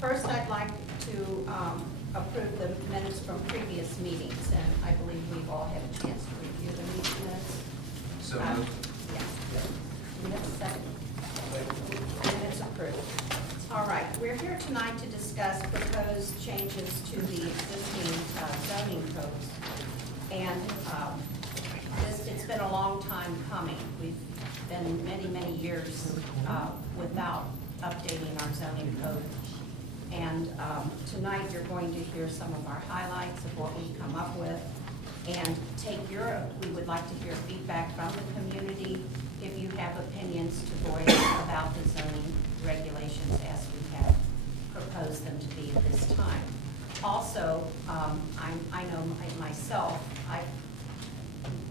First, I'd like to approve the minutes from previous meetings, and I believe we've all had a chance to review the meeting minutes. So moved. Yes. Minutes second. Minutes approved. All right, we're here tonight to discuss proposed changes to the existing zoning codes. And it's been a long time coming. We've been many years without updating our zoning code. And tonight you're going to hear some of our highlights of what we've come up with and we would like to hear feedback from the community if you have opinions to voice about the zoning regulations as we have proposed them to be at this time. Also, I know myself,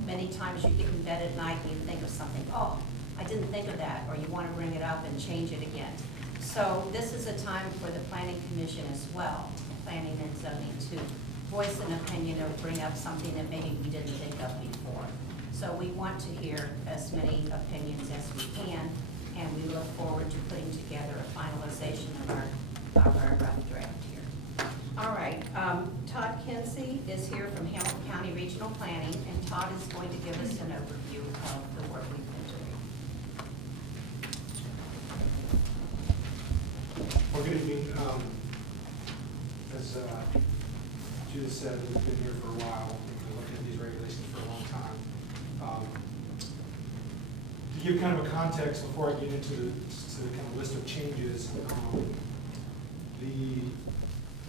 many times you get in bed at night and you think of something, oh, I didn't think of that, or you want to bring it up and change it again. So this is a time for the Planning Commission as well, Planning and Zoning, to voice an opinion or bring up something that maybe we didn't think of before. So we want to hear as many opinions as we can, and we look forward to putting together a finalization of our rough draft here. All right, Todd Kinsey is here from Hamilton County Regional Planning, and Todd is going to give us an overview of the work we've been doing. Well, good evening. As Judith said, we've been here for a while. We've been looking at these regulations for a long time. To give kind of a context before I get into the kind of list of changes,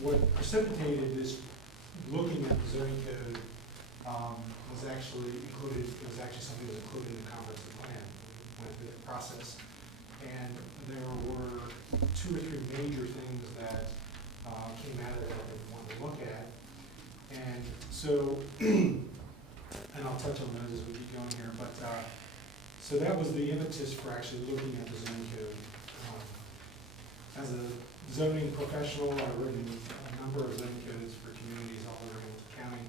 what precipitated this looking at the zoning code was actually something that was included in the comprehensive plan. We went through that process, and there were 2 or 3 major things that came out of that we wanted to look at. And so, and I'll touch on those as we keep going here, but so that was the impetus for actually looking at the zoning code. As a zoning professional, I've written a number of zoning codes for communities all over Hamilton County.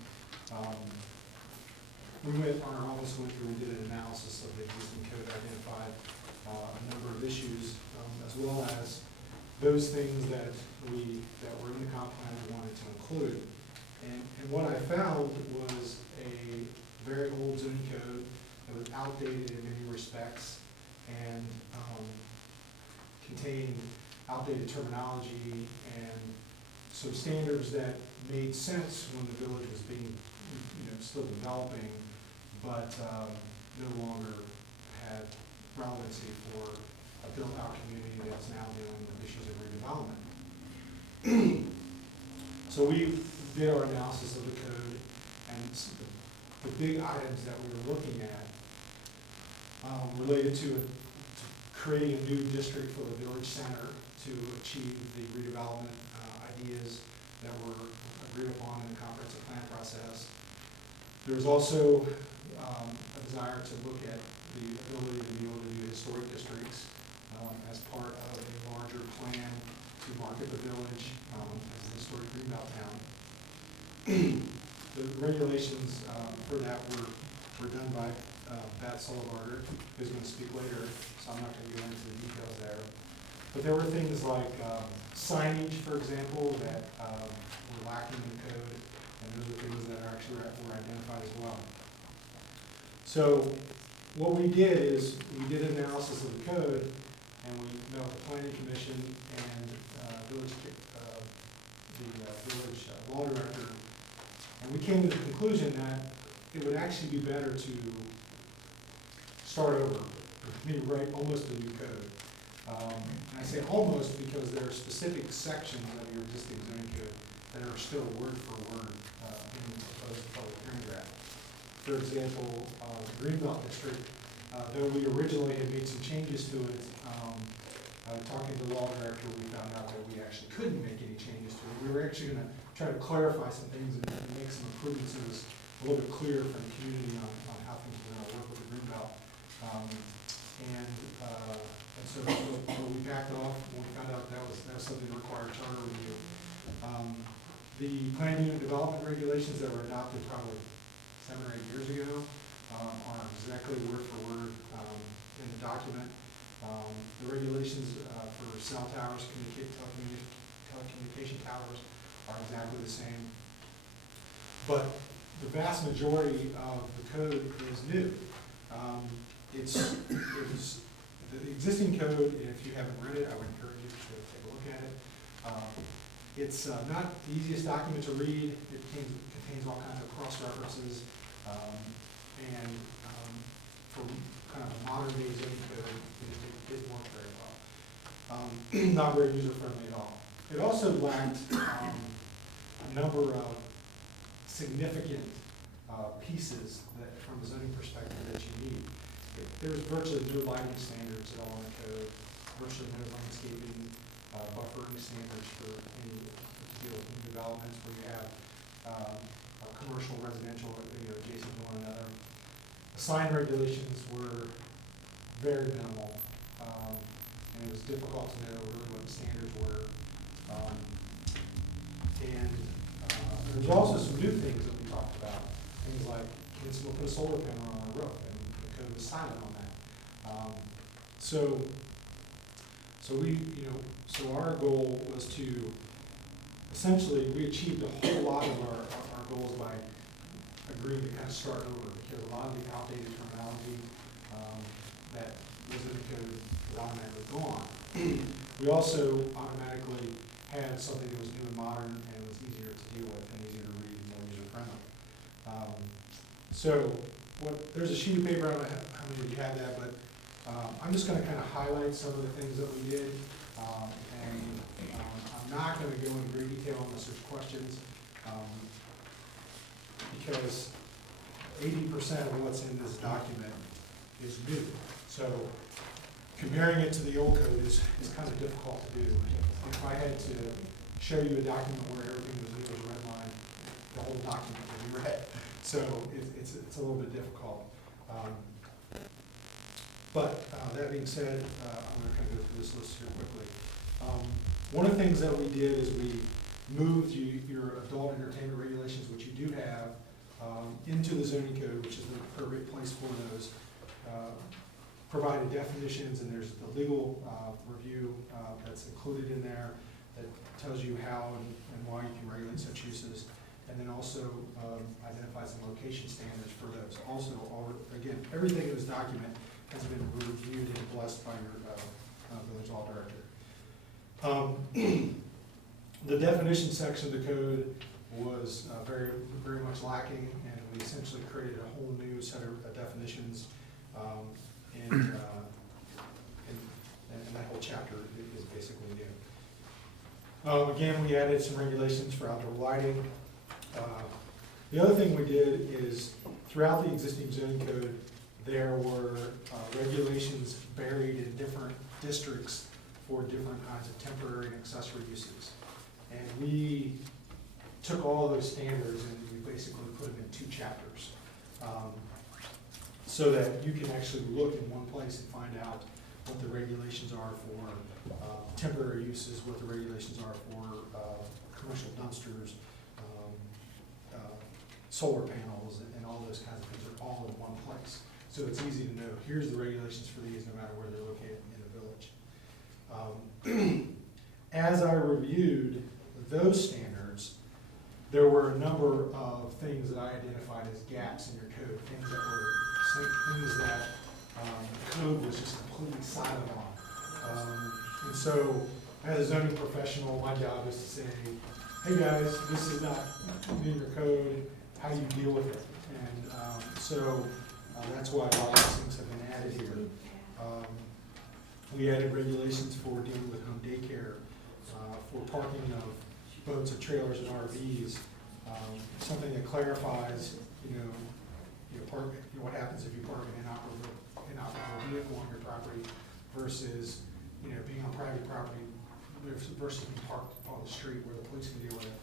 Our office went through and did an analysis of the existing code, identified a number of issues, as well as those things that were in the comp plan we wanted to include. And what I found was a very old zoning code that was outdated in many respects and contained outdated terminology and some standards that made sense when the village was being, still developing, but no longer had relevancy for a built-out community that's now dealing with issues of redevelopment. So we did our analysis of the code, and the big items that we were looking at related to creating a new district for the village center to achieve the redevelopment ideas that were agreed upon in the comprehensive plan process. There was also a desire to look at the ability to be able to do historic districts as part of a larger plan to market the village as a historic greenbelt town. The regulations for that were done by Pat Sullivan, who's going to speak later, so I'm not going to go into the details there. But there were things like signage, for example, that were lacking in the code, and those are things that were identified as well. So what we did is we did an analysis of the code, and we met with the Planning Commission and the village law director, and we came to the conclusion that it would actually be better to start over, maybe write almost a new code. And I say almost because there are specific sections of your existing zoning code that are still word for word in the proposed public hearing draft. For example, the Greenbelt District, though we originally had made some changes to it, talking to the law director, we found out that we actually couldn't make any changes to it. We were actually going to try to clarify some things and make some improvements so it was a little bit clearer for the community on how things were going to work with the Greenbelt. And so we backed off when we found out that was something that required charter review. The planning unit development regulations that were adopted probably 7 or 8 years ago are exactly word for word in the document. The regulations for cell towers, telecommunication towers are exactly the same. But the vast majority of the code is new. It was the existing code. If you haven't read it, I would encourage you to take a look at it. It's not the easiest document to read. It contains all kinds of cross references, and for kind of a modern day zoning code, it didn't work very well. Not very user friendly at all. It also lacked a number of significant pieces that, from a zoning perspective, that you need. There's virtually no lighting standards at all in the code, virtually no landscaping, buffering standards for any particular new developments where you have a commercial, residential, adjacent to one another. The sign regulations were very minimal, and it was difficult to know really what the standards were. There was also some new things that we talked about, things like, can someone put a solar panel on a roof, and the code was silent on that. So our goal was to, essentially, we achieved a whole lot of our goals by agreeing to kind of start over, because a lot of the outdated terminology that was in the code was automatically gone. We also automatically had something that was new and modern and was easier to deal with and easier to read and more user friendly. There's a sheet of paper, I don't know how many of you have that, but I'm just going to kind of highlight some of the things that we did, I'm not going to go into great detail unless there's questions, because 80% of what's in this document is new. So comparing it to the old code is kind of difficult to do. If I had to show you a document where everything was new as red line, the whole document would be red. So it's a little bit difficult. But that being said, I'm going to kind of go through this list here quickly. One of the things that we did is we moved your adult entertainment regulations, which you do have, into the zoning code, which is the appropriate place for those. Provided definitions, and there's the legal review that's included in there that tells you how and why you can regulate such uses, and then also identifies some location standards for those. Also, again, everything in this document has been reviewed and blessed by your village law director. The definition section of the code was very much lacking, and we essentially created a whole new set of definitions. And that whole chapter is basically new. Again, we added some regulations for outdoor lighting. The other thing we did is, throughout the existing zoning code, there were regulations buried in different districts for different kinds of temporary and accessory uses. And we took all those standards and we basically put them in 2 chapters. So that you can actually look in one place and find out what the regulations are for temporary uses, what the regulations are for commercial dumpsters, solar panels, and all those kinds of things are all in one place. So it's easy to know, here's the regulations for these no matter where they're located in the village. As I reviewed those standards, there were a number of things that I identified as gaps in your code, things that the code was just completely silent on. And so, as a zoning professional, my job is to say, hey guys, this is not in your code, how do you deal with it? And that's why a lot of these things have been added here. We added regulations for dealing with home daycare, for parking of boats and trailers and RVs, something that clarifies, what happens if you park an inoperable vehicle on your property versus, being on private property versus being parked on the street where the police can deal with it.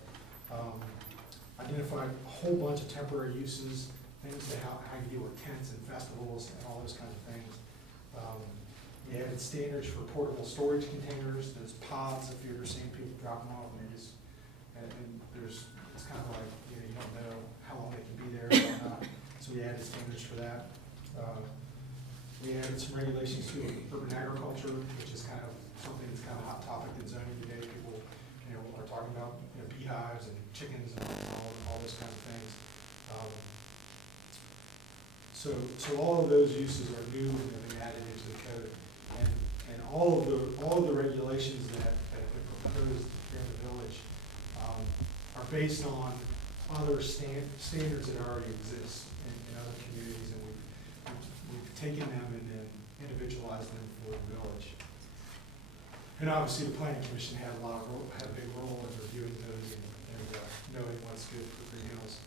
Identified a whole bunch of temporary uses, things to how you deal with tents and festivals and all those kinds of things. We added standards for portable storage containers, those pods, if you've ever seen people drop them off, and it's kind of like, you don't know how long they can be there or not. So we added standards for that. We added some regulations to urban agriculture, which is kind of something that's kind of a hot topic in zoning today. People, So all of those uses are new and have been added into the code. And all of the regulations that have been proposed here in the village are based on other standards that already exist in other communities, and we've taken them and then individualized them for the village. And obviously, the planning commission had a big role in reviewing those and knowing what's good for Green Hills.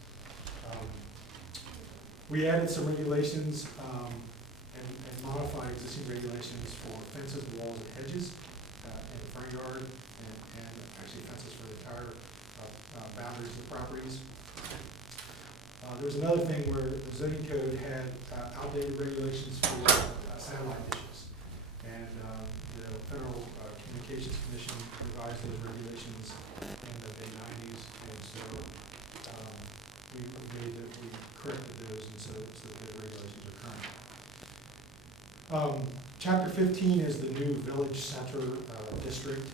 We added some regulations and modified existing regulations for fences, walls, and hedges in the front yard, and actually fences for the entire boundaries of the properties. There was another thing where the zoning code had outdated regulations for satellite dishes, and the Federal Communications Commission revised those regulations in the mid-90s, and so we corrected those, and so the regulations are current. Chapter 15 is the new village center district,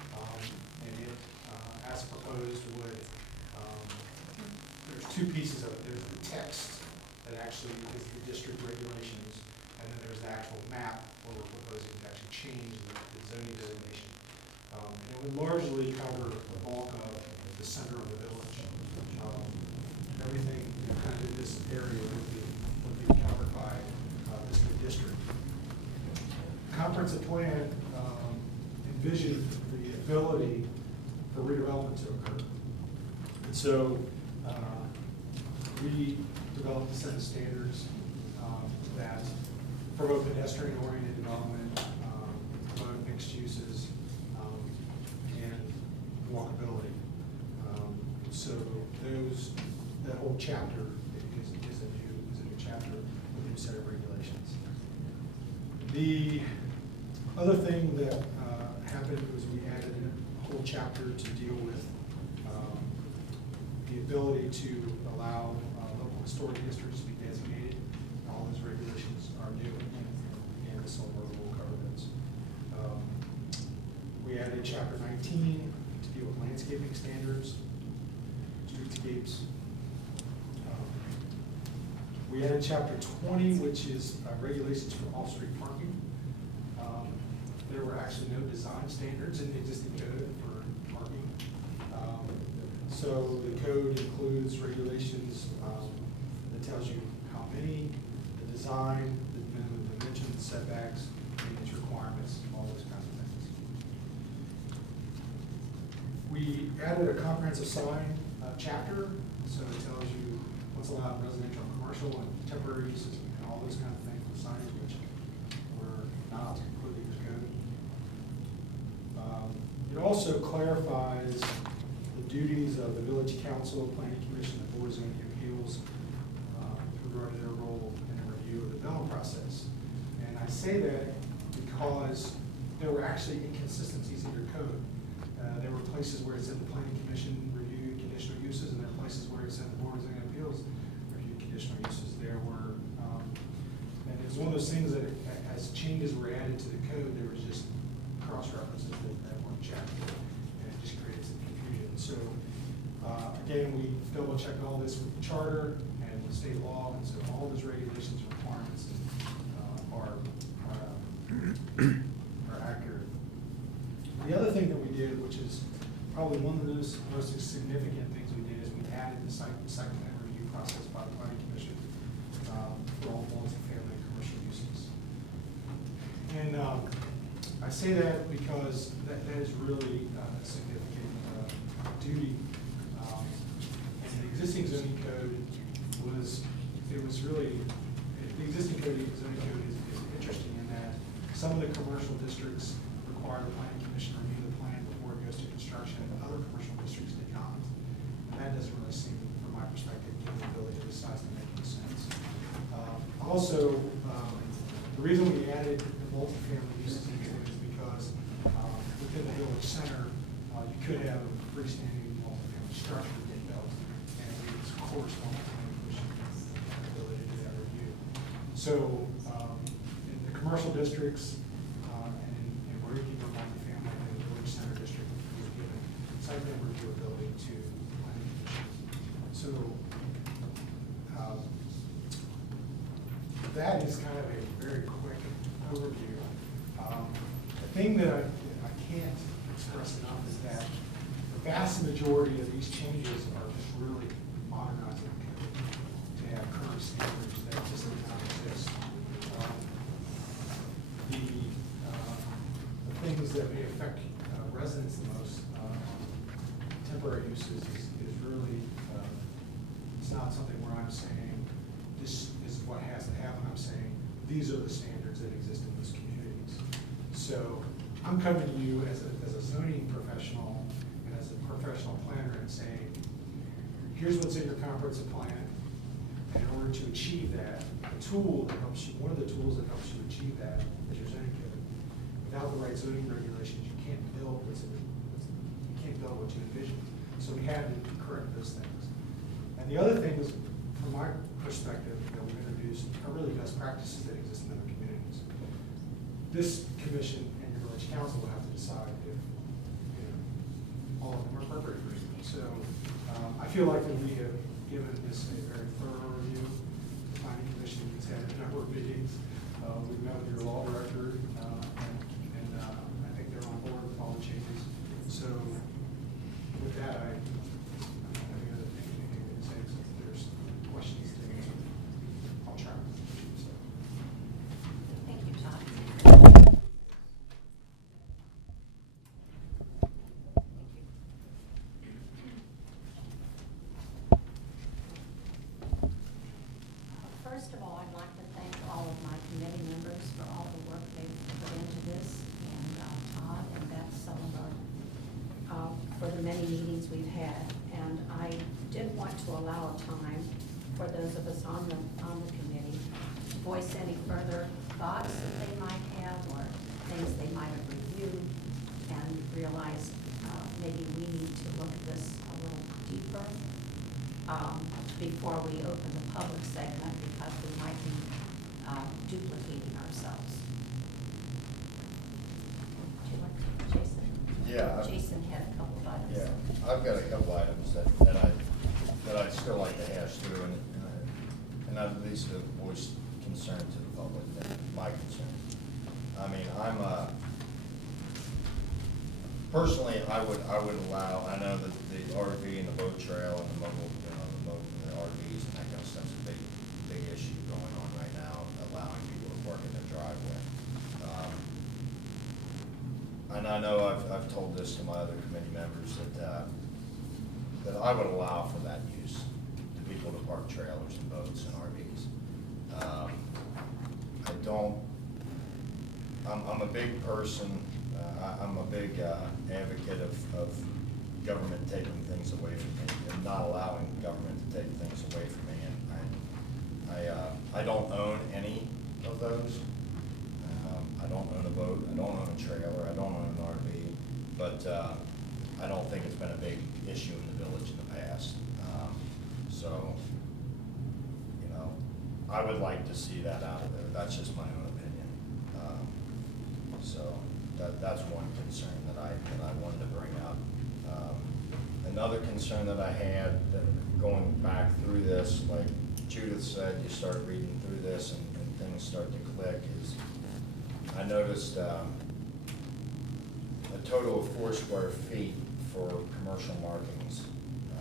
and it, as proposed, would, there's two pieces of it. There's the text that actually is the district regulations, and then there's the actual map where we're proposing to actually change the zoning designation. And it would largely cover the bulk of the center of the village. Everything kind of in this area would be covered by this new district. Comprehensive plan envisioned the ability for redevelopment to occur. And so we developed a set of standards that promote pedestrian-oriented development, promote mixed uses, and walkability. So that whole chapter is a new chapter with a new set of regulations. The other thing that happened was we added a whole chapter to deal with the ability to allow local historic districts to be designated. All those regulations are new, and this will cover those. We added chapter 19 to deal with landscaping standards, streetscapes. We added chapter 20, which is regulations for off-street parking. There were actually no design standards in the existing code for parking. So the code includes regulations that tells you how many, the design, the minimum dimensions, setbacks, maintenance requirements, all those kinds of things. We added a comprehensive sign chapter, so it tells you what's allowed in residential, commercial, and temporary uses, and all those kind of things with signage, which were not included in the code. It also clarifies the duties of the village council, planning commission, and board of zoning appeals with regard to their role in the review of the development process. And I say that because there were actually inconsistencies in your code. There were places where it said the planning commission reviewed conditional uses, and there were places where it said the board of zoning appeals reviewed conditional uses. There were, and it's one of those things that as changes were added to the code, there was just cross-references that weren't checked, and it just created some confusion. So again, we double-checked all this with the charter and with state law, and so all those regulations and requirements are accurate. The other thing that we did, which is probably one of those most significant things we did, is we added the site plan review process by the planning commission for all multifamily commercial uses. And I say that because that is really a significant duty. And the existing zoning code the existing zoning code is interesting in that some of the commercial districts require the planning commission to review the plan before it goes to construction, and other commercial districts did not. And that doesn't really seem, from my perspective, given the ability to size to make any sense. Also, the reason we added the multifamily uses into it is because within the village center, you could have a freestanding multifamily structure get built, and it would correspond to the commission ability to do that review. So in the commercial districts, and we're looking for multifamily in the village center district, we're given site plan review ability to the planning commission. So that is kind of a very quick overview. The thing that I can't express enough is that the vast majority of these changes are just really modernizing the code to have current standards that just did not exist. The things that may affect residents the most, temporary uses, is really, it's not something where I'm saying this is what has to happen. I'm saying these are the standards that exist in those communities. So I'm coming to you as a zoning professional and as a professional planner and saying, here's what's in your comprehensive plan. And in order to achieve that, a tool that helps you, one of the tools that helps you achieve that is your zoning code. Without the right zoning regulations, you can't build you can't build what you envision. So we had to correct those things. And the other things, from my perspective, that we've introduced are really best practices that exist in other communities. This commission and your village council will have to decide if all of them are appropriate for you. So I feel like that we have given this a very thorough review. The planning commission has had a number of meetings. We've met with your law director, and I think they're on board with all the changes. So with that, I don't have any other anything to say, except if there's questions to answer. I'll try. So. Thank you, Todd. First of all, I'd like to thank all of my committee members for all the work they've put into this, and Todd and Beth Sullivan for the many meetings we've had. And I did want to allow time for those of us on the committee to voice any further thoughts that they might have, or things they might have reviewed and realized maybe we need to look at this a little deeper before we open the public segment, because we might be duplicating ourselves. Would you like to, Jason? Yeah. Jason had a couple of items. Yeah, I've got a couple items that I'd still like to hash through, and I'd at least voice concern to the public, my concern. I mean, personally, I would allow, I know that the RV and the boat trail and the mobile, the RVs and that kind of stuff's a big issue going on right now, allowing people to park in their driveway. And I know I've told this to my other committee members that I would allow for that use, to people to park trailers and boats and RVs. I'm a big person, I'm a big advocate of government taking things away from me and not allowing government to take things away from me. And I don't own any of those. I don't own a boat, I don't own a trailer, I don't own an RV, but I don't think it's been a big issue in the village in the past. So, I would like to see that out of there. That's just my own opinion. So that's one concern that I wanted to bring up. Another concern that I had, going back through this, like Judith said, you start reading through this and things start to click, is I noticed a total of 4 square feet for commercial markings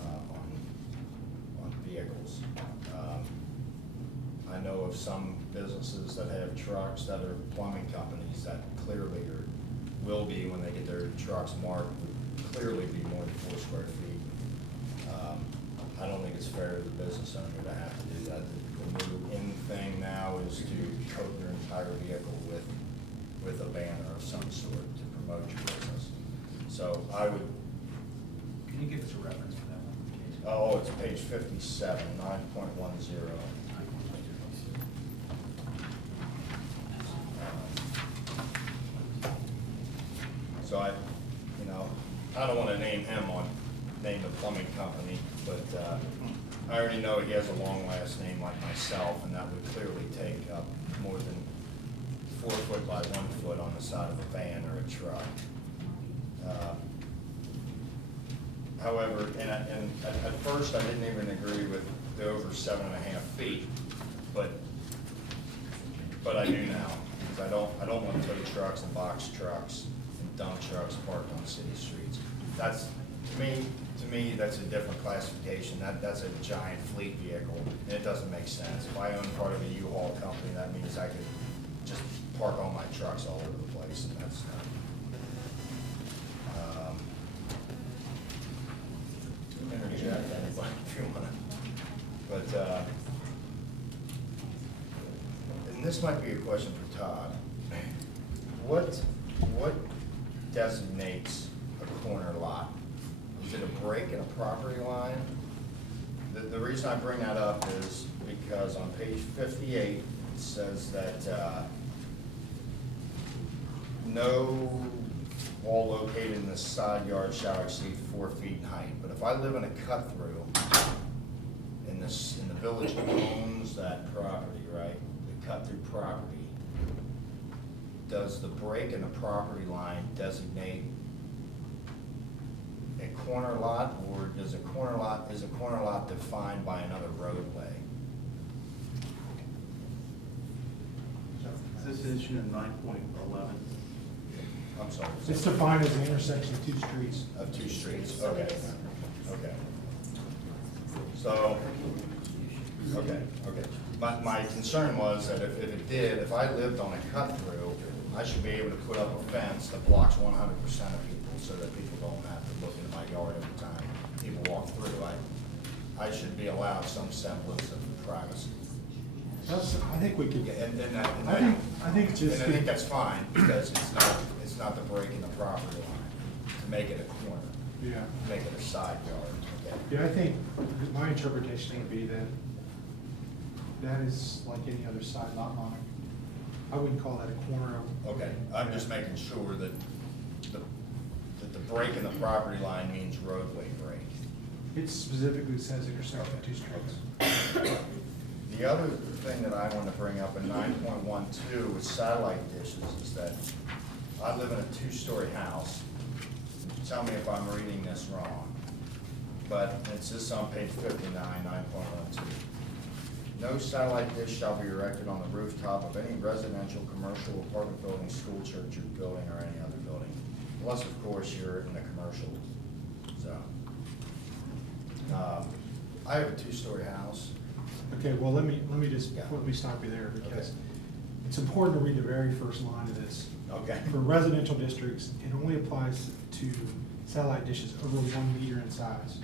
on vehicles. I know of some businesses that have trucks that are plumbing companies that clearly will be, when they get their trucks marked, would clearly be more than 4 square feet. I don't think it's fair to the business owner to have to do that. The new in thing now is to coat their entire vehicle with a banner of some sort to promote your business. So I would. Can you give us a reference for that one? Oh, it's page 57, 9.10. So I don't want to name the plumbing company, but I already know he has a long last name like myself, and that would clearly take up more than 4 foot by 1 foot on the side of a van or a truck. However, and at first I didn't even agree with the over 7.5 feet, but But I do now, because I don't want tow trucks and box trucks and dump trucks parked on city streets. That's, to me, that's a different classification. That's a giant fleet vehicle, and it doesn't make sense. If I own part of a U-Haul company, that means I could just park all my trucks all over the place, and that's not. Interject anybody if you want to. But, and this might be a question for Todd. What designates a corner lot? Is it a break in a property line? The reason I bring that up is because on page 58, it says that no wall located in the side yard shall exceed 4 feet in height. But if I live in a cut-through, and the village owns that property, right? The cut-through property, does the break in the property line designate a corner lot, or is a corner lot defined by another roadway? Is this issue in 9.11? I'm sorry. It's defined as an intersection of two streets. Of two streets, So okay, it is. okay. So, okay. My concern was that if I lived on a cut-through, I should be able to put up a fence that blocks 100% of people, so that people don't have to look into my yard every time people walk through. I should be allowed some semblance of privacy. I think we could, I think just. And I think that's fine, because it's not the break in the property line to make it a corner, Yeah. make it a side yard. Okay. Yeah, I think my interpretation would be that that is like any other side lot line. I wouldn't call that a corner. Okay, I'm just making sure that the break in the property line means roadway break. It specifically says intersection of two streets. The other thing that I want to bring up in 9.12 with satellite dishes is that I live in a two-story house. Tell me if I'm reading this wrong, but it's just on page 59, 9.12. No satellite dish shall be erected on the rooftop of any residential, commercial, apartment building, school, church, or building, or any other building, unless, of course, you're in the commercial zone. I have a two-story house. Okay, well, let me stop you there, because Okay. it's important to read the very first line of this. Okay. For residential districts, it only applies to satellite dishes over 1 meter in size.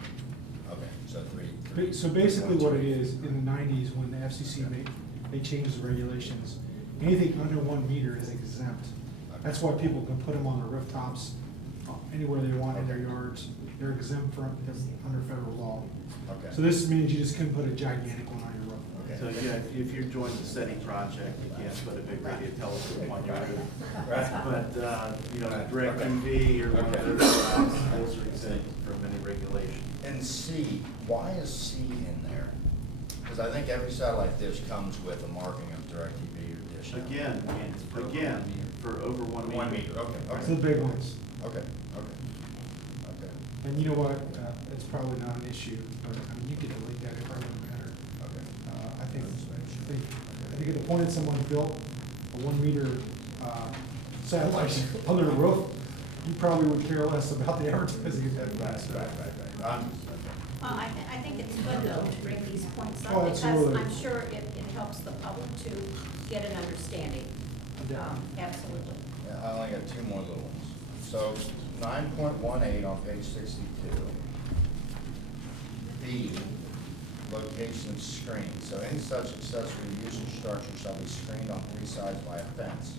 Okay, so three. So basically what it is, in the 90s, when the FCC they changed the regulations, anything under 1 meter is exempt. That's why people can put them on the rooftops, anywhere they want in their yards. They're exempt from, because under federal law. Okay. So this means you just couldn't put a gigantic one on your roof. Okay. So, yeah, if you're joining the SETI project, you can't put a big radio telescope on your roof. Right. But, you know, Right. DirecTV or one of Okay. those are exempt from any regulation. And C, why is C in there? Because I think every satellite dish comes with a marking of DirecTV or Dish. Again, for over 1 meter. 1 meter, okay, It's the okay. big ones. Okay. And you know what, it's probably not an issue, but I mean, you could delete that if I remember better. I think at the point that someone built a 1 meter satellite on their roof, you probably would care less about the advertising at that fast. Right. Well, I think it's good though to bring these points Oh, up, because absolutely. I'm sure it helps the public to get an understanding. Absolutely. Yeah, I only got two more little ones. So 9.18 on page 62. B, location of screen. So any such accessory use or structure shall be screened on 3 sides by a fence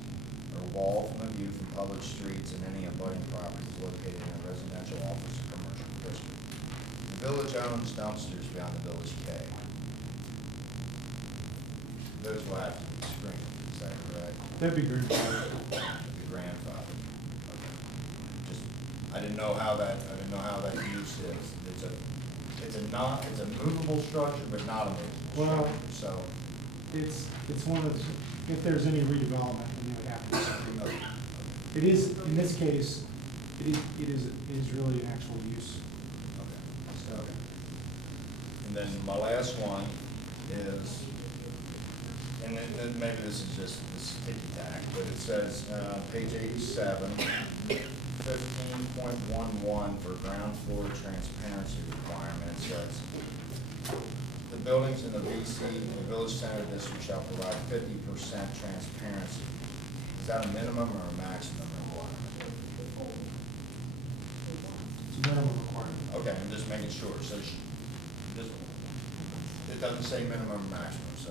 or wall from view from public streets and any abutting properties located in a residential, office, or commercial district. The village owns dumpsters beyond the village K. Those will have to be screened, is that correct? That'd be great. The grandfather. Okay. Just, I didn't know how that use is. It's a movable structure, but not a movable Well, structure, so. It's one of those, if there's any redevelopment, then you would have to disagree. Okay. It is, in this case, it is really an actual use. Okay. So, And then my last one is, and then maybe this is just this ticky tack, but it says, page 87, 15.11 for ground floor transparency requirement, it says, the buildings in the VC, the Village Center District shall provide 50% transparency. Is that a minimum or a maximum requirement? It's a minimum requirement. Okay, I'm just making sure, so it doesn't say minimum or maximum, so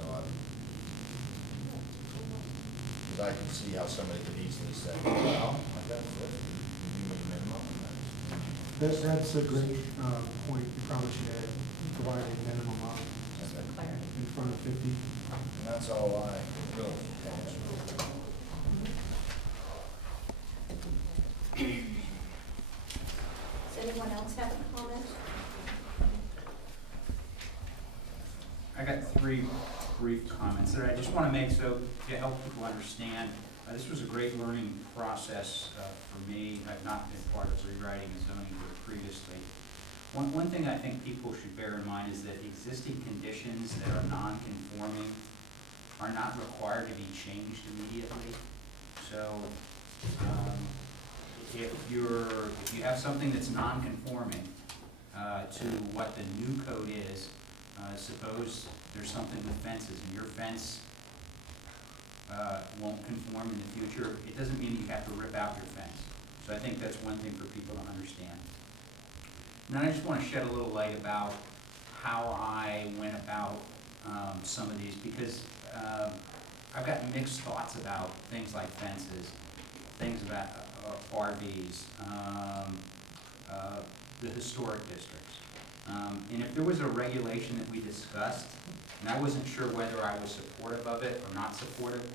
because I can see how somebody could easily say, well, I've got 50, you need a minimum or maximum. That's a great point. You probably should add, provide a minimum of in front of 50. And that's all I really have. Does anyone else have a comment? I got three brief comments that I just want to make so to help people understand. This was a great learning process for me. I've not been part of rewriting a zoning board previously. One thing I think people should bear in mind is that existing conditions that are non-conforming are not required to be changed immediately. So if you have something that's non-conforming to what the new code is, suppose there's something with fences and your fence won't conform in the future, it doesn't mean that you have to rip out your fence. So I think that's one thing for people to understand. And then I just want to shed a little light about how I went about some of these, because I've got mixed thoughts about things like fences, things about RVs, the historic districts. And if there was a regulation that we discussed, and I wasn't sure whether I was supportive of it or not supportive,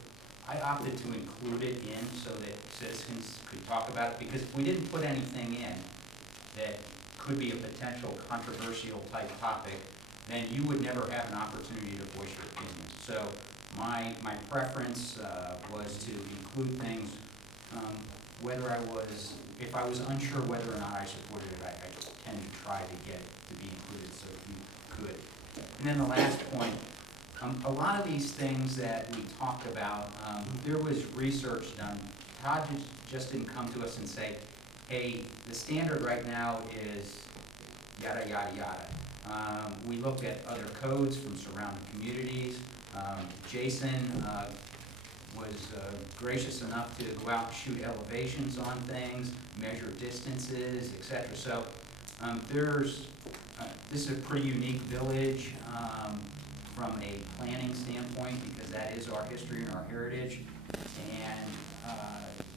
I opted to include it in so that citizens could talk about it, because if we didn't put anything in that could be a potential controversial type topic, then you would never have an opportunity to voice your opinion. So my preference was to include things, if I was unsure whether or not I supported it, I tend to try to get it to be included so if you could. And then the last point, a lot of these things that we talked about, there was research done. Todd just didn't come to us and say, hey, the standard right now is yada, yada, yada. We looked at other codes from surrounding communities. Jason was gracious enough to go out and shoot elevations on things, measure distances, etc. So this is a pretty unique village from a planning standpoint, because that is our history and our heritage. And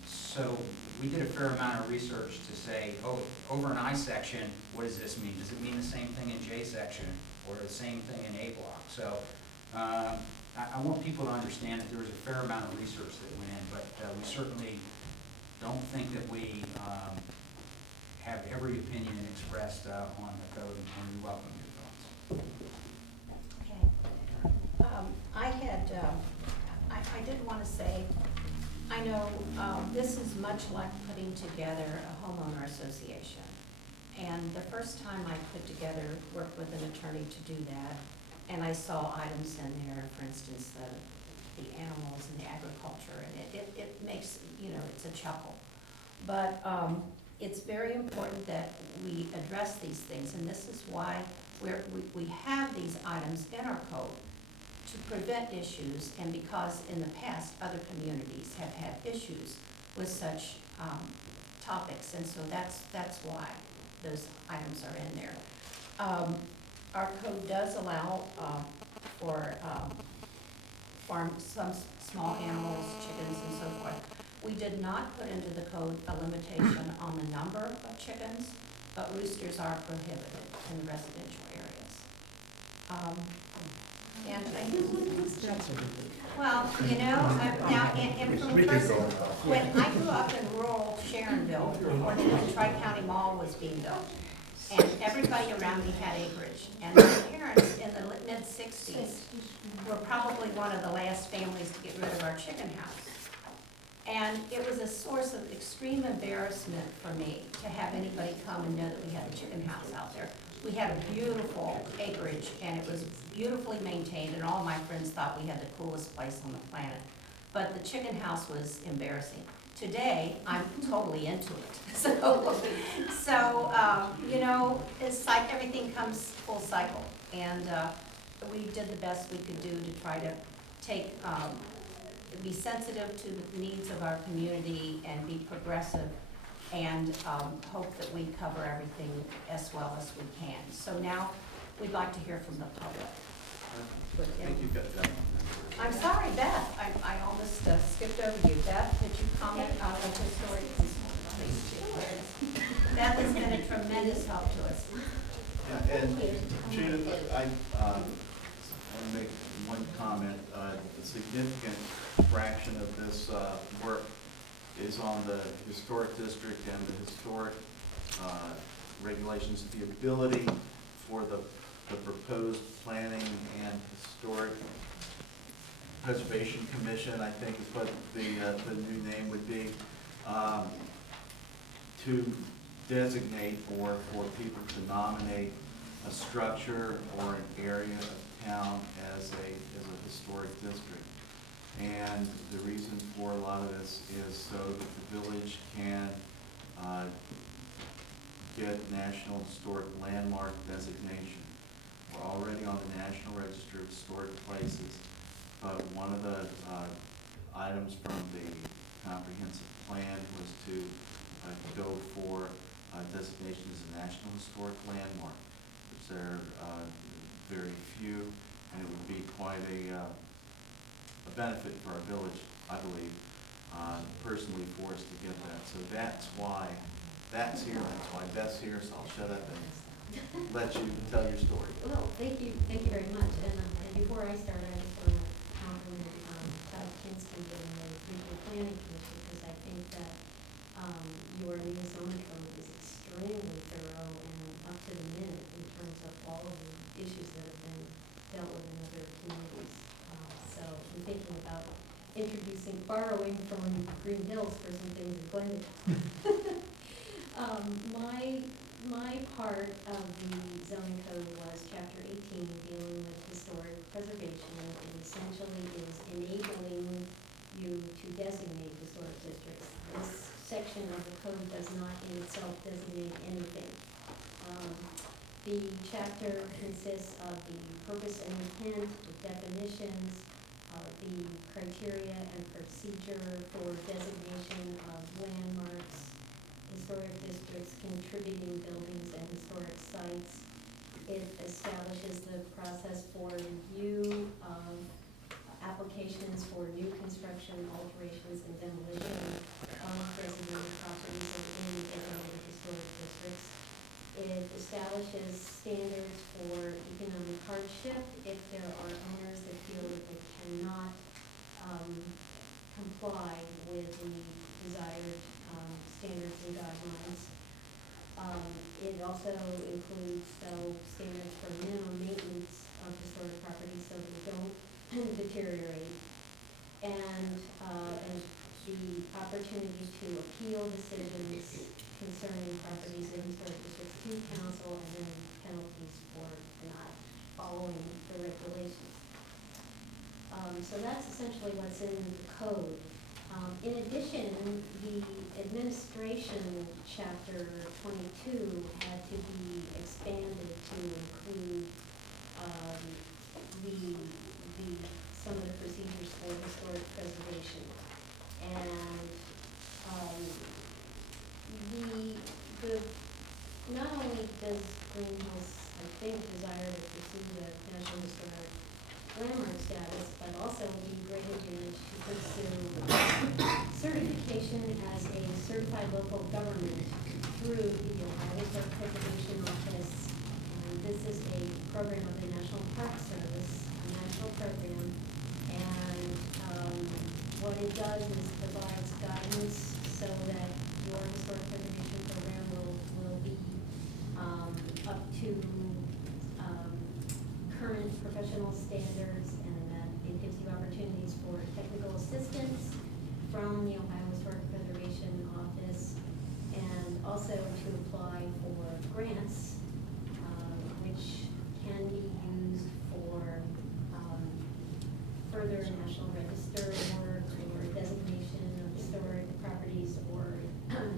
so we did a fair amount of research to say, oh, over an I section, what does this mean? Does it mean the same thing in J section or the same thing in A block? So I want people to understand that there was a fair amount of research that went in, but we certainly don't think that we have every opinion expressed on the code, and we welcome your thoughts. Okay. I did want to say, I know this is much like putting together a homeowner association. And the first time I worked with an attorney to do that, and I saw items in there, for instance, the animals and the agriculture, and it makes, it's a chuckle. But it's very important that we address these things, and this is why we have these items in our code to prevent issues, and because in the past other communities have had issues with such topics, and so that's why those items are in there. Our code does allow for some small animals, chickens and so forth. We did not put into the code a limitation on the number of chickens, but roosters are prohibited in the residential areas. And well, now, and from a person, when I grew up in rural Sharonville, before the Tri-County Mall was being built, and everybody around me had acreage, and my parents in the mid-60s were probably one of the last families to get rid of our chicken house. And it was a source of extreme embarrassment for me to have anybody come and know that we had a chicken house out there. We had a beautiful acreage, and it was beautifully maintained, and all my friends thought we had the coolest place on the planet. But the chicken house was embarrassing. Today, I'm totally into it. So, you know, it's like everything comes full cycle. And we did the best we could do to try to take, be sensitive to the needs of our community and be progressive, and hope that we cover everything as well as we can. So now, we'd like to hear from the public. I think you've got that. I'm sorry, Beth, I almost skipped over you. Beth, did you comment on the historic? Beth has been a tremendous help to us. Yeah, and Judith, I want to make one comment. A significant fraction of this work is on the historic district and the historic regulations. The ability for the proposed planning and historic preservation commission, I think is what the new name would be, to designate or for people to nominate a structure or an area of town as a historic district. And the reason for a lot of this is so that the village can get National Historic Landmark designation. We're already on the National Register of Historic Places, but one of the items from the comprehensive plan was to go for designation as a National Historic Landmark, which there are very few, and it would be quite a benefit for our village, I believe, personally for us to get that. So that's why that's here, that's why Beth's here, so I'll shut up and let you tell your story. Well, thank you very much. And before I start, I just want to compliment Todd Kinston and the Regional Planning Commission, because I think that your new zoning code is extremely thorough and up to the minute in terms of all of the issues that have been dealt with in other communities. So I'm thinking about borrowing from Green Hills for some things in Glendale. My part of the zoning code was chapter 18 dealing with historic preservation, and essentially is enabling you to designate historic districts. This section of the code does not in itself designate anything. The chapter consists of the purpose and intent, the definitions, the criteria and procedure for designation of landmarks, historic districts, contributing buildings and historic sites. It establishes the process for review of applications for new construction, alterations, and demolition of residential properties within designated historic districts. It establishes standards for economic hardship if there are owners that feel that they cannot comply with the desired standards and guidelines. It also includes standards for minimum maintenance of historic properties so that they don't deteriorate, and the opportunity to appeal decisions concerning properties in historic districts to council, and then penalties for not following the regulations. So that's essentially what's in the code. In addition, the administration chapter 22 had to be expanded to include some of the procedures for historic preservation. And not only does Green Hills, I think, desire to pursue the National Historic Landmark status, but also be granted to pursue certification as a certified local government through the Ohio Historic Preservation Office. And this is a program of the National Park Service, a national program, and what it does is provides guidance so that your historic preservation program will be up to current professional standards, and that it gives you opportunities for technical assistance from the Ohio to apply for grants, which can be used for further National Register work or designation of historic properties or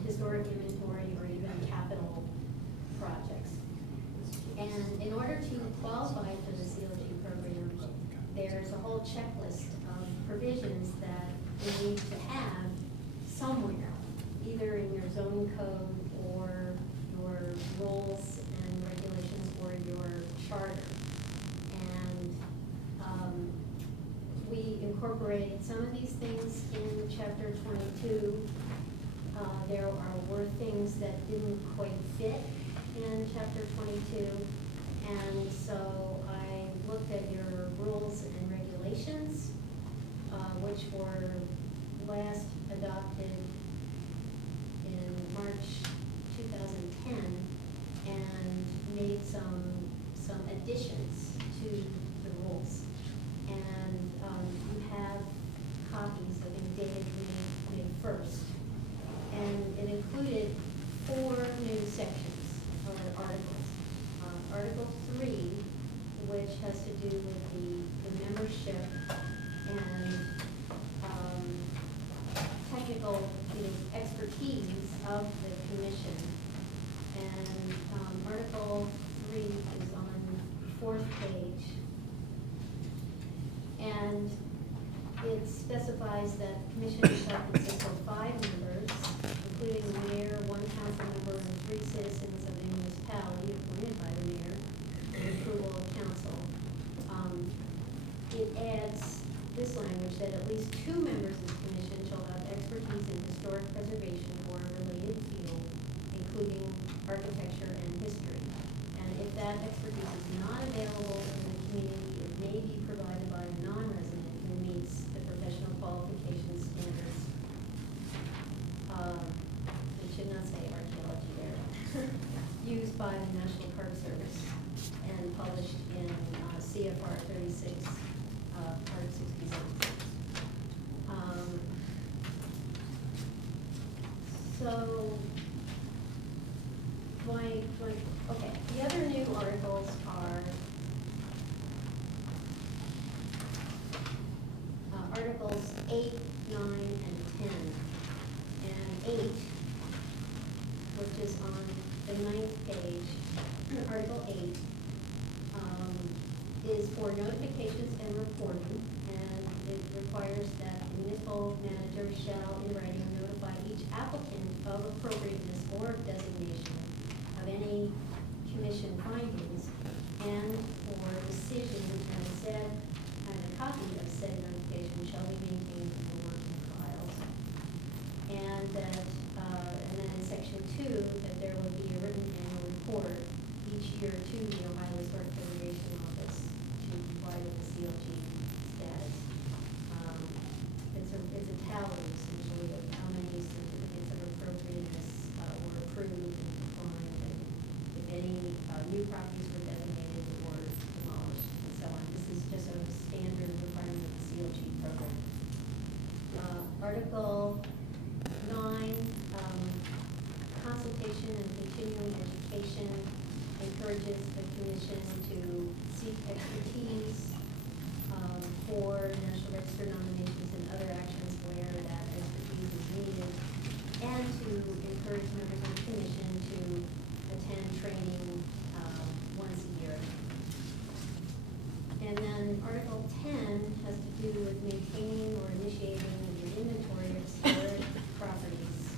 historic inventory or even capital projects. And in order to qualify for the CLG program, there's a whole checklist of provisions that you need to have somewhere, either in your zoning code or your rules and regulations or your charter. And we incorporated some of these things in chapter 22. There were things that didn't quite fit in chapter 22. And so I looked at your rules and regulations, which were last adopted in March 2010, and made some additions to the rules. And you have copies, I think dated May 1st. And it included 4 new sections or articles. Article 3, which has to do with the membership and technical expertise of the commission. And Article 3 is on the 4th page. And it specifies that the commission shall consist of 5 members, including the mayor, 1 council member, and 3 citizens of the municipality appointed by the mayor with approval of council. It adds this language that at least 2 members of the commission shall have expertise in historic preservation or a related field, including architecture and history. And if that expertise is not available in the community, it may be provided by a non-resident who meets the professional qualifications standards. It should not say archaeology there. Used by the National Park Service and published in CFR 36, Part 67. So, okay, the other new articles are Articles 8, 9, and 10. And 8, which is on the 9th page, Article 8, is for notifications and reporting, and it requires that the municipal manager shall in writing notify each applicant of appropriateness or designation of any commission findings and or decision, and a copy of said notification shall be maintained in the working files. And that, and then in section 2, that there will be a written annual report each year to the Ohio Historic Preservation Office to comply with the CLG status. It's a tally essentially of how many certificates of appropriateness were approved and declined, and if any new properties were designated or demolished, and so on. This is just a standard requirement of the CLG program. Article 9, consultation and continuing education encourages the commission to seek expertise for National Register nominations and other actions where that expertise is needed, and to encourage members of the commission to attend training once a year. And then Article 10 has to do with maintaining or initiating an inventory of historic properties.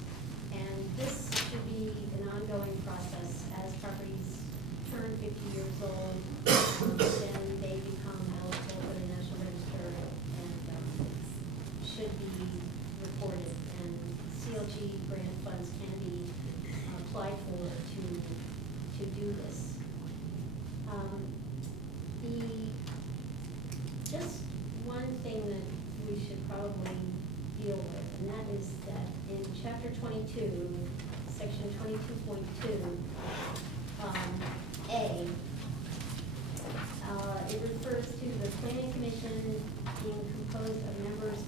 And this should be an ongoing process as properties turn 50 years old, then they become eligible for the National Register and should be reported. And CLG grant funds can be applied for to do this. Just one thing that we should probably deal with, and that is that in chapter 22, section 22.2, A, it refers to the planning commission being composed of members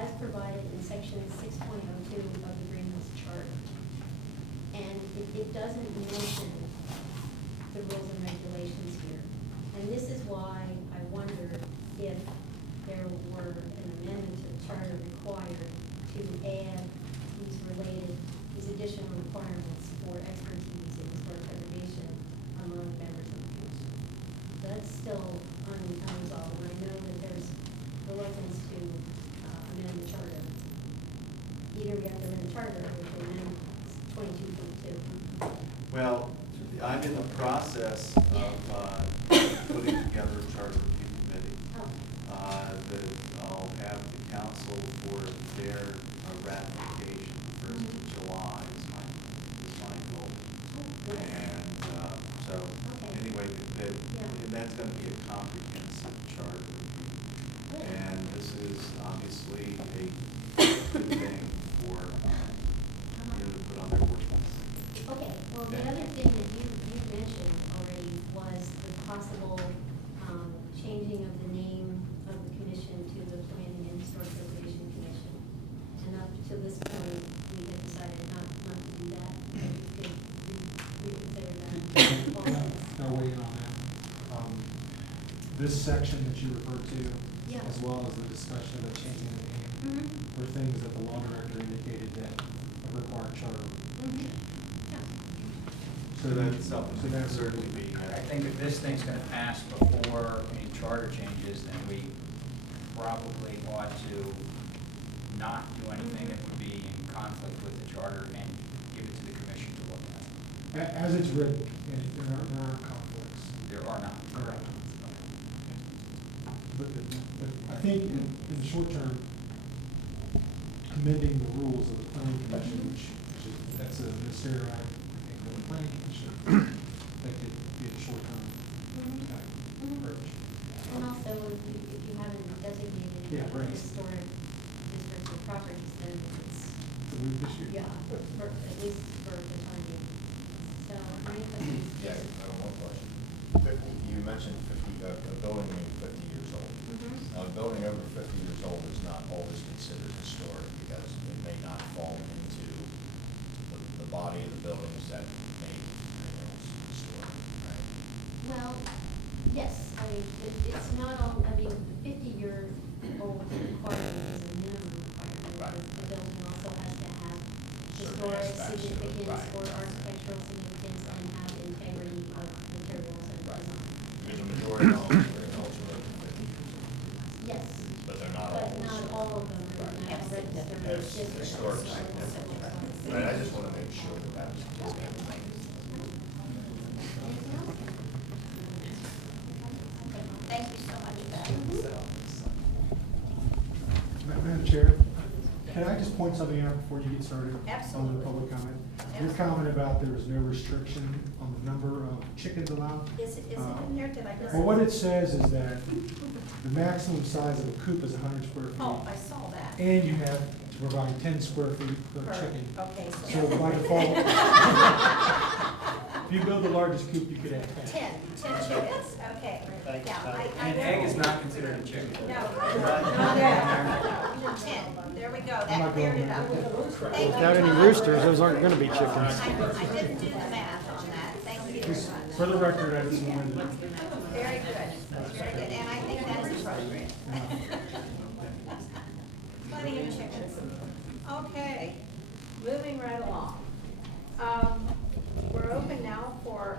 as provided in section 6.02 of the Greenhouse Charter. And it doesn't mention the rules and regulations here. And this is why I wondered if there were an amendment to the charter required to add these additional requirements for expertise in historic preservation among members of the commission. That's still unresolved, and I know that there's reluctance to amend the charter. Either we have to amend the charter or we have to amend 22.2. Well, I'm in the process of putting together a charter review committee. Oh, That I'll have the council for their ratification the 1st of July is my goal. good. And so, Okay. anyway, Yeah. that's going to be a comprehensive charter review. Good. And this is obviously a good thing for you to put on their work list. Okay, well, the other thing that you mentioned already was the possible changing of the name of the commission to the Planning and Historic Preservation Commission. And up to this point, we had decided not to do that. We could reconsider that. I'll weigh in on that. This section that you referred to, Yeah. as well as the discussion about changing the name, Mhm. were things that the law director indicated that required charter. Mhm. Yeah. So that's something So that can that's certainly be. I think if this thing's gonna pass before any charter changes, then we probably ought to not do anything that would be in conflict with the charter and give it to the commission to look at. As it's written, there are conflicts. There are not. Correct. But I think in the short term, amending the rules of the planning commission, that's a ministerial act, I think, of the planning commission, that could be a short-term type approach. And also, if you haven't designated Yeah, right. historic districts or properties, then it's, To move this year. yeah, at least for the time being. So, any questions? Yeah, I have one question. You mentioned 50, a building being 50 years old. Mhm. Now, a building over 50 years old is not always considered historic because it may not fall into the body of the buildings that made minerals historic, right? Well, yes, I mean, it's not all, I mean, the 50-year-old requirement is a minimum requirement. Right. The building also has to have Certain historic aspects of it, significance right. or architectural significance and have integrity of materials and Right. design. Because the majority of homes are also over 50 years old, Yes. but they're not all. But not all of them are Right. now registered Have as districts. historic significance. Right, I just want to make sure that that was just. Anything else? Thank you so much, Beth. Madam Chair, can I just point something out before you get started? On Absolutely. the public comment? Your Absolutely. comment about there was no restriction on the number of chickens allowed. Is it in there? Did I miss it? Well, what it says is that the maximum size of a coop is 100 square feet. Oh, I saw that. And you have to provide 10 square feet per chicken. Okay, So by default, if you build the largest coop, you could have 10. 10 chickens, okay. Yeah, I An egg is not considered a chicken. No, not there. 10, there we go, I'm that not cleared going it up. there. Thank you, Without any Tom. roosters, those aren't gonna be chickens. I didn't do the math on that, thank you. Just for the record, I just wanted to. Very good, very good, and I think that's appropriate. Plenty of chickens. Okay, moving right along. We're open now for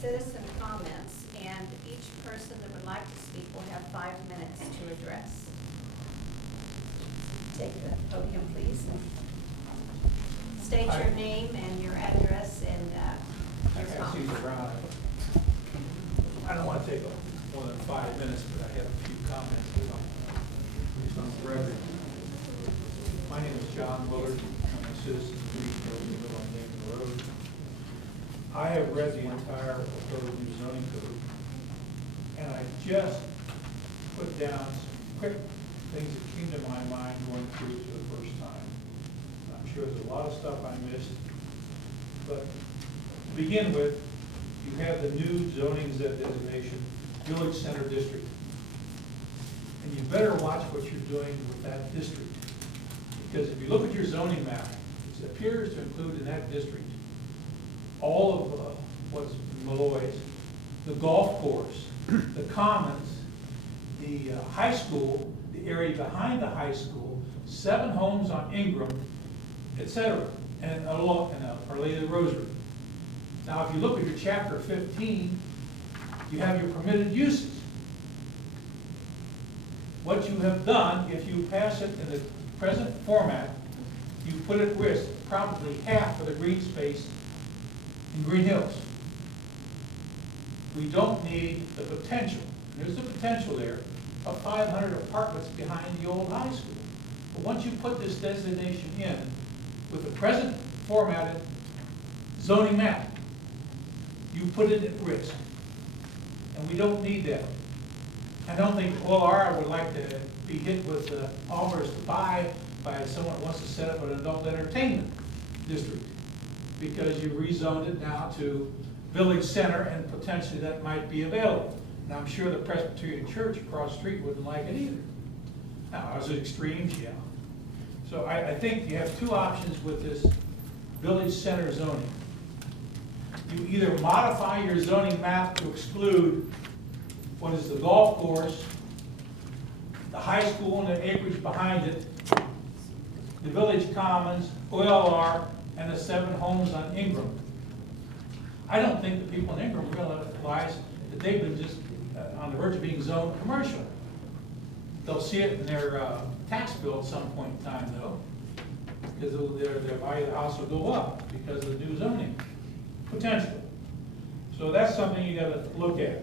citizen comments, and each person that would like to speak will have 5 minutes to address. Take the podium, please. State your name and your address and your comment. I don't want to take more than 5 minutes, but I have a few comments on the record. My name is John Willard. I'm a citizen of Greenville, we live on Damon Road. I have read the entire proposed new zoning code, and I just put down some quick things that came to my mind going through it for the first time. I'm sure there's a lot of stuff I missed, but to begin with, you have the new zoning designation, Village Center District. And you better watch what you're doing with that district. Because if you look at your zoning map, it appears to include in that district all of what's Malloy's, the golf course, the commons, the high school, the area behind the high school, 7 homes on Ingram, etc., and along Our Lady of the Rosary. Now, if you look at your chapter 15, you have your permitted uses. What you have done, if you pass it in the present format, you put at risk probably half of the green space in Green Hills. We don't need the potential, there's the potential there, of 500 apartments behind the old high school. But once you put this designation in, with the present formatted zoning map, you put it at risk. And we don't need that. I don't think OLR would like to be hit with offers to buy by someone who wants to set up an adult entertainment district, because you rezoned it now to village center, and potentially that might be available. And I'm sure the Presbyterian Church across the street wouldn't like it either. Now, are there extremes? Yeah. So I think you have 2 options with this village center zoning. You either modify your zoning map to exclude what is the golf course, the high school and the acreage behind it, the village commons, OLR, and the 7 homes on Ingram. I don't think the people in Ingram realize that they've been just on the verge of being zoned commercial. They'll see it in their tax bill at some point in time, though, because their value of the house will go up because of the new zoning potential. So that's something you got to look at.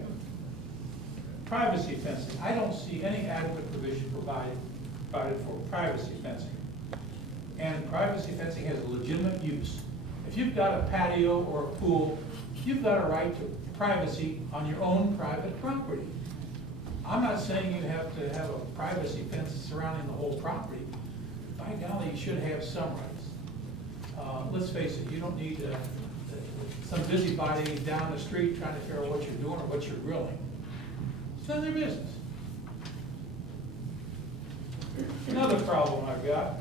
Privacy fencing. I don't see any adequate provision provided for privacy fencing. And privacy fencing has a legitimate use. If you've got a patio or a pool, you've got a right to privacy on your own private property. I'm not saying you have to have a privacy fence surrounding the whole property. By golly, you should have some rights. Let's face it, you don't need some busybody down the street trying to figure out what you're doing or what you're grilling. It's none of their business. Another problem I've got,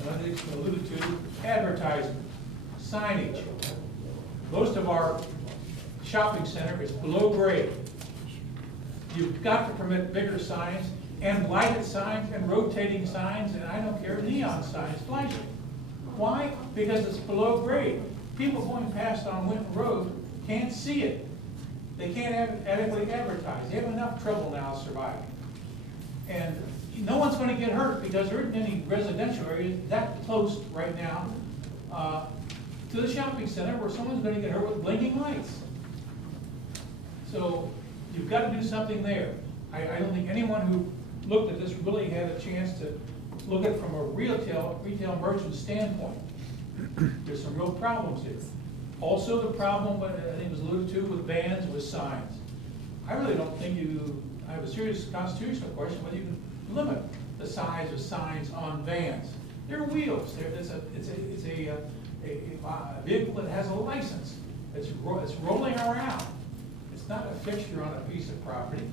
and I think it's been alluded to, advertising, signage. Most of our shopping center is below grade. You've got to permit bigger signs and lighted signs and rotating signs, and I don't care, neon signs flashing. Why? Because it's below grade. People going past on Winton Road can't see it. They can't adequately advertise. They have enough trouble now surviving. And no one's going to get hurt because there isn't any residential areas that close right now to the shopping center where someone's going to get hurt with blinking lights. So you've got to do something there. I don't think anyone who looked at this really had a chance to look at it from a retail merchant standpoint. There's some real problems here. Also, the problem, I think it was alluded to, with bans, with signs. I really don't think I have a serious constitutional question whether you can limit the size of signs on vans. They're wheels. It's a vehicle that has a license. It's rolling around. It's not a fixture on a piece of property.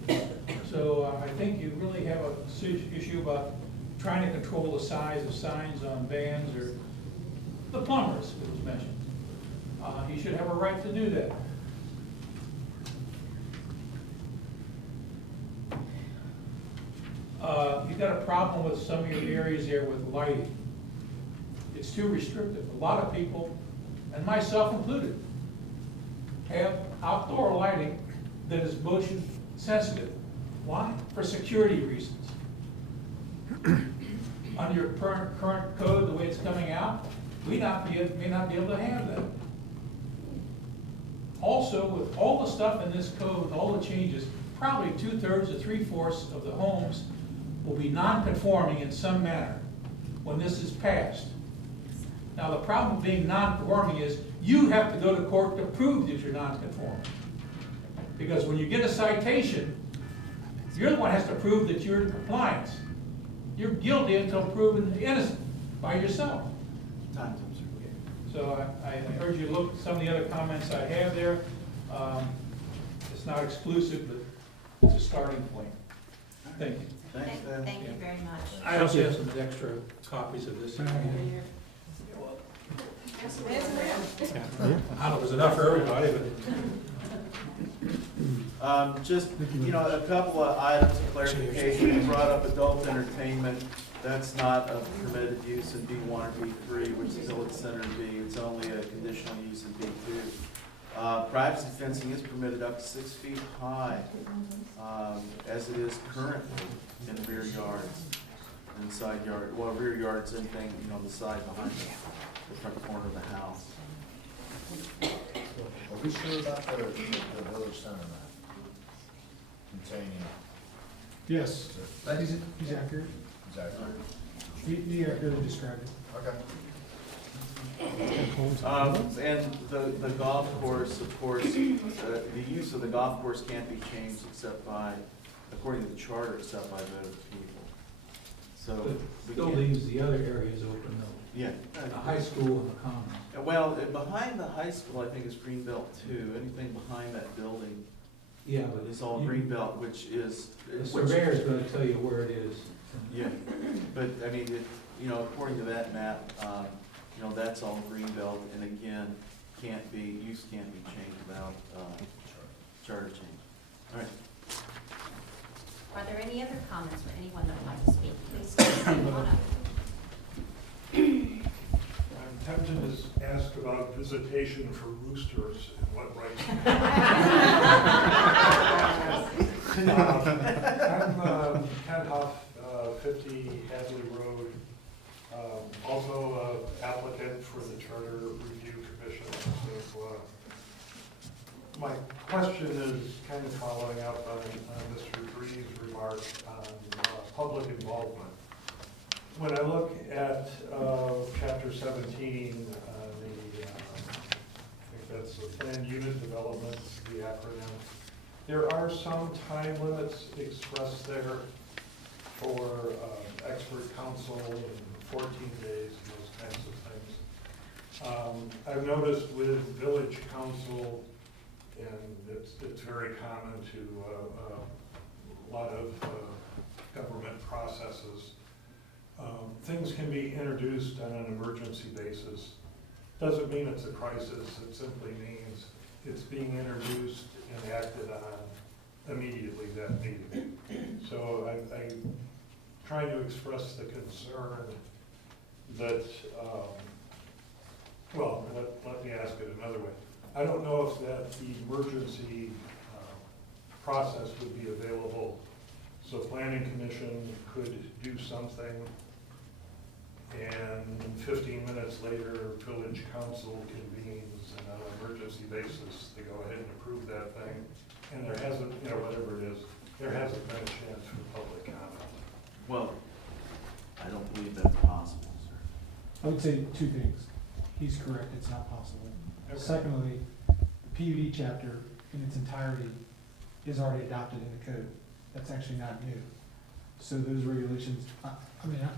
So I think you really have a serious issue about trying to control the size of signs on vans, or the plumbers, it was mentioned. You should have a right to do that. You've got a problem with some of your areas there with lighting. It's too restrictive. A lot of people, and myself included, have outdoor lighting that is motion sensitive. Why? For security reasons. Under your current code, the way it's coming out, we may not be able to have that. Also, with all the stuff in this code, all the changes, probably 2/3 to 3/4 of the homes will be non-conforming in some manner when this is passed. Now, the problem with being non-conforming is you have to go to court to prove that you're non-conforming. Because when you get a citation, you're the one who has to prove that you're in compliance. You're guilty until proven innocent by yourself. Time's up, sir. So I urge you to look at some of the other comments I have there. It's not exclusive, but it's a starting point. Thank you. Thanks, Ben. Thank you very much. I also have some extra copies of this. I don't know if there's enough for everybody, but Just, a couple of items of clarification. You brought up adult entertainment. That's not a permitted use in B1 or B3, which is Village Center in B. It's only a conditional use in B2. Privacy fencing is permitted up to 6 feet high, as it is currently in the rear yards and the side yard. Well, rear yards, anything, the side behind the front corner of the house. Are we sure about the village center map containing? Yes, he's accurate. Exactly. He accurately described it. Okay. And the golf course, of course, the use of the golf course can't be changed except by, according to the charter, except by vote of the people. So it we still can't. leaves the other areas open though. Yeah. The high school and the commons. Well, behind the high school, I think is Greenbelt too. Anything behind that building Yeah, but is all Greenbelt, which is. the surveyor's gonna tell you where it is. Yeah, but I mean, according to that map, that's all Greenbelt, and again, use can't be changed without, charter change. All right. Are there any other comments or anyone that would like to speak? Please come on up. I'm tempted to ask about visitation for roosters and what rights. I'm Ken Huff, 50 Hadley Road, also an applicant for the Charter Review Commission. So, my question is kind of following up on Mr. Bree's remark on public involvement. When I look at Chapter 17, I think that's the Planned Unit Development, the acronym, there are some time limits expressed there for expert counsel and 14 days, those kinds of things. I've noticed with village council, and it's very common to a lot of government processes, things can be introduced on an emergency basis. Doesn't mean it's a crisis, it simply means it's being introduced and acted on immediately that meeting. So I'm trying to express the concern that, let me ask it another way. I don't know if that emergency process would be available, so Planning Commission could do something, and 15 minutes later, Village Council convenes, and on an emergency basis, they go ahead and approve that thing, and there hasn't, whatever it is, there hasn't been a chance for public comment. Well, I don't believe that's possible, sir. I would say two things. He's correct, it's not possible. Okay. Secondly, the PUD chapter in its entirety is already adopted in the code. That's actually not new. So those regulations, I'm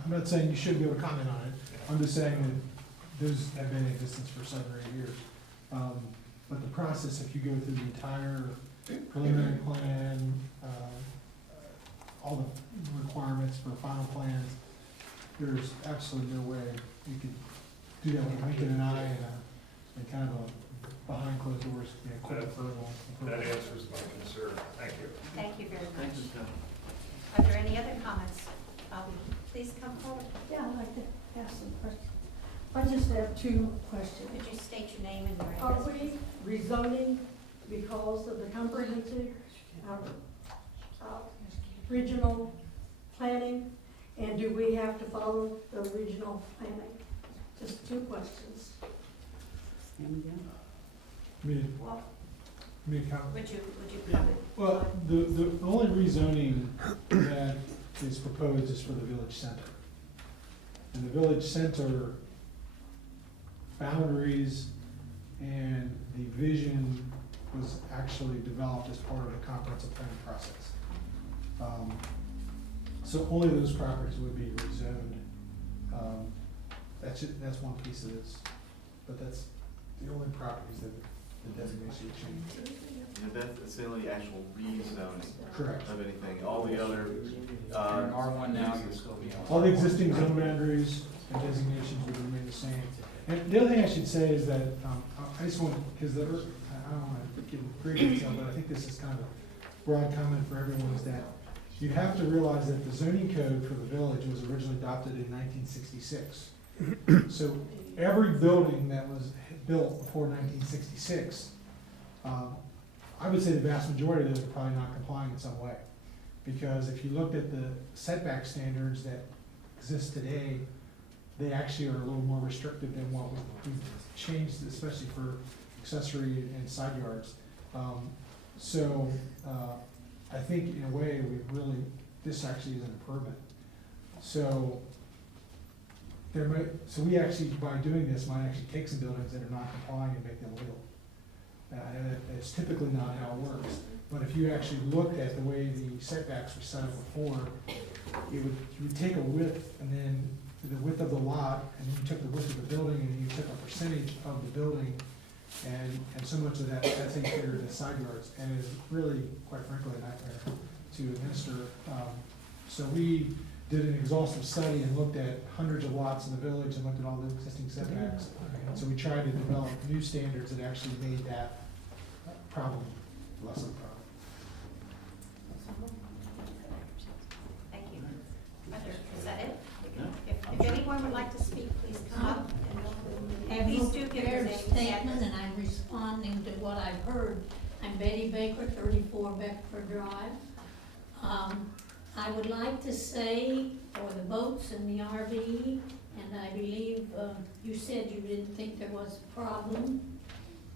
not saying you shouldn't be able to comment on it. I'm just saying that those have been in existence for 7 or 8 years. But the process, if you go through the entire preliminary plan, all the requirements for final plans, there's absolutely no way you could do that with Lincoln and I and kind of a behind closed doors, quick approval. That answers my concern. Thank you. Thank you very Thank much. you, Scott. Are there any other comments? Please come forward. Yeah, I'd like to ask some questions. I just have 2 questions. Could you state your name and your Are address? we rezoning because of the comprehensive regional planning? And do we have to follow the regional planning? Just 2 questions. Well, Me comment? would you comment? Well, the only rezoning that is proposed is for the village center. And the village center boundaries and the vision was actually developed as part of the comprehensive planning process. So only those properties would be rezoned. That's one piece of this, but that's the only properties that the designation would change. Yeah, that's the only actual rezoning Correct. of anything. All the other, You're in R1 now, you'll still be on. All the existing zone boundaries and designations would remain the same. And the other thing I should say is that, I just want, because I don't want to give great detail, but I think this is kind of a broad comment for everyone, is that you have to realize that the zoning code for the village was originally adopted in 1966. So every building that was built before 1966, I would say the vast majority of those are probably not complying in some way. Because if you looked at the setback standards that exist today, they actually are a little more restrictive than what we've changed, especially for accessory and side yards. So I think in a way, this actually is an improvement. So we actually, by doing this, might actually take some buildings that are not complying and make them legal. And it's typically not how it works. But if you actually looked at the way the setbacks were set up before, you would take a width and then the width of the lot, and then you took the width of the building, and then you took a percentage of the building, and so much of that, that's how you figure the side yards, and it's really, quite frankly, a nightmare to administer. So we did an exhaustive study and looked at hundreds of lots in the village and looked at all the existing setbacks. So we tried to develop new standards that actually made that problem less of a problem. Thank you. Is that it? No. If anyone would like to speak, please come up. And Have please a do give your prepared name and statement, address. and I'm responding to what I've heard. I'm Betty Baker, 34 Beckford Drive. I would like to say for the boats and the RV, and I believe you said you didn't think there was a problem,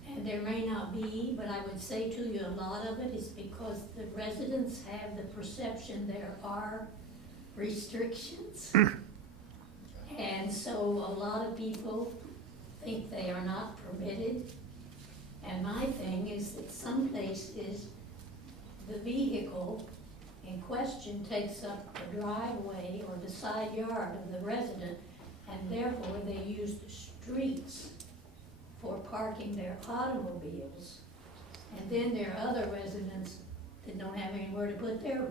and there may not be, but I would say to you a lot of it is because the residents have the perception there are restrictions. And so a lot of people think they are not permitted. And my thing is that some places, the vehicle in question takes up the driveway or the side yard of the resident, and therefore they use the streets for parking their automobiles. And then there are other residents that don't have anywhere to put their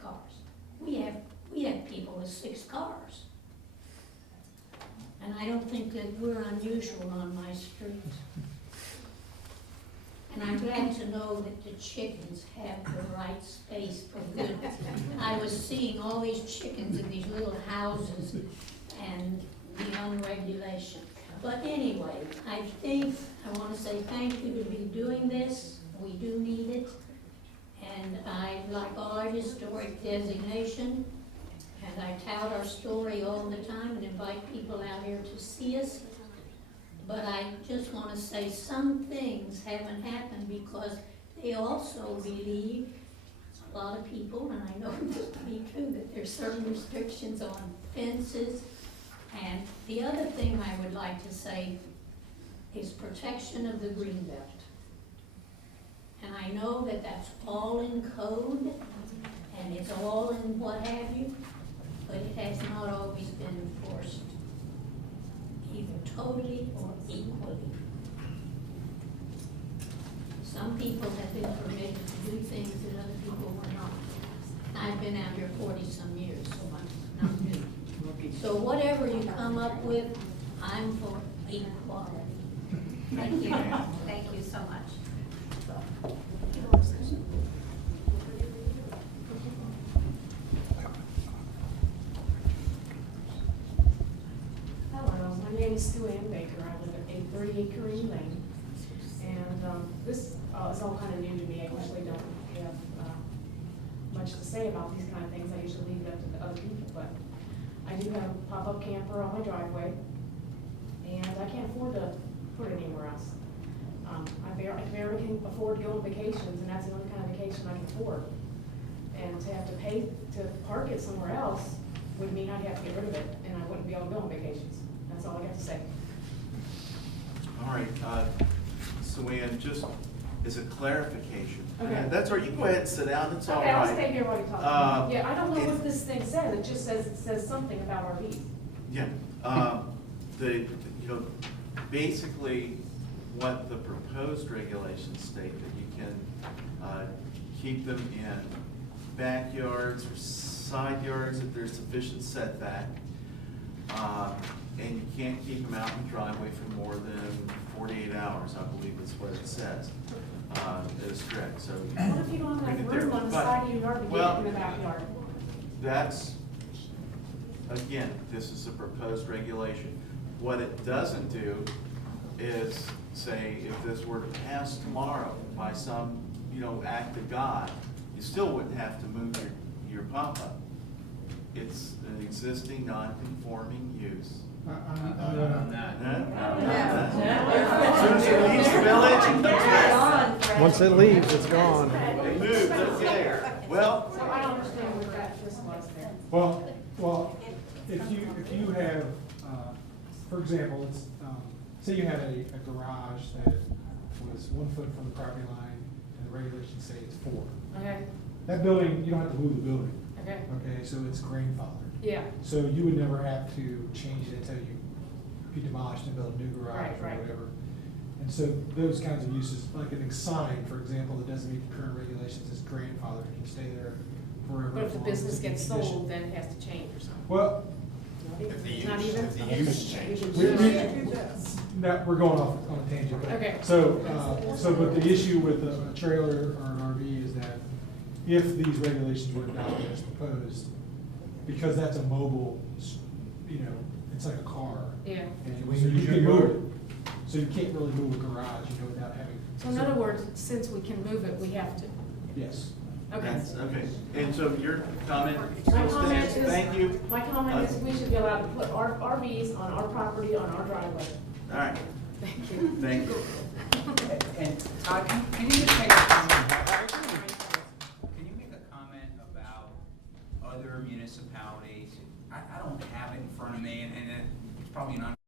cars. We have people with 6 cars. And I don't think that we're unusual on my street. And I'm glad to know that the chickens have the right space for good. I was seeing all these chickens in these little houses and the unregulation. But anyway, I think I want to say thank you to be doing this. We do need it. And I like all our historic designation. And I tout our story all the time and invite people out here to see us. But I just want to say some things haven't happened because they also believe, a lot of people, and I know this to be true, that there's certain restrictions on fences. And the other thing I would like to say is protection of the greenbelt. And I know that that's all in code and it's all in what have you, but it has not always been enforced, either totally or equally. Some people have been permitted to do things that other people were not. I've been out here 40-some years, so I'm not new. So whatever you come up with, I'm for equality. Thank you. Thank you so much. Hello, my name is Sue Ann Baker. I live at 838 Kareem Lane. And this is all kind of new to me. I usually don't have much to say about these kind of things. I usually leave it up to the other people. But I do have a pop-up camper on my driveway, and I can't afford to put it anywhere else. I barely can afford to go on vacations, and that's the only kind of vacation I can afford. And to have to pay to park it somewhere else would mean I'd have to get rid of it, and I wouldn't be able to go on vacations. That's all I got to say. All right, so Ann, just as a clarification. Okay. Yeah, that's all right, you can go ahead and sit down, it's all Okay, I'll stay right. here while you talk. Yeah, I don't know what this thing says. It just says something about RVs. Yeah, basically, what the proposed regulations state, that you can keep them in backyards or side yards if there's sufficient setback. and you can't keep them out in the driveway for more than 48 hours, I believe is what it says. It is strict, so. What if you don't have Right room on the there. side of your yard to Well, get in the backyard? That's, again, this is a proposed regulation. What it doesn't do is say, if this were to pass tomorrow by some, act of God, you still wouldn't have to move your pump up. It's an existing non-conforming use. On that. As soon as it leaves the village, it comes back. Once it leaves, it's gone. It moves, okay. Well, So I don't understand what this was there. Well, if you have, for example, it's, say you had a garage that was 1 foot from the property line, and the regulations say it's 4. Okay, That building, you don't have to move the building, okay, okay, so it's grandfathered. yeah, So you would never have to change it until you demolished and built a new garage Right, or right. whatever. And so those kinds of uses, like a sign, for example, that doesn't meet the current regulations, is grandfathered, it can stay there forever. but if the as long as business it's in gets condition. sold, then it has to change or something. Well, Not even? if the use changes. we're going off on a tangent. but- Okay. But the issue with a trailer or an RV is that if these regulations were adopted as proposed, because that's a mobile, it's like a car. Yeah, And Can we so you use can your move yard? it. So you can't really move a garage, without having. so in other words, since we can move it, we have to, Yes. okay. that's, okay. And so your comment My still comment stands? is, Thank you. my comment is we should be allowed to put our RVs on our property, on our driveway. All right, Thank you. thank you. And Todd, can you just make a comment? Can you make a comment about other municipalities? I don't have it in front of me, and it's probably not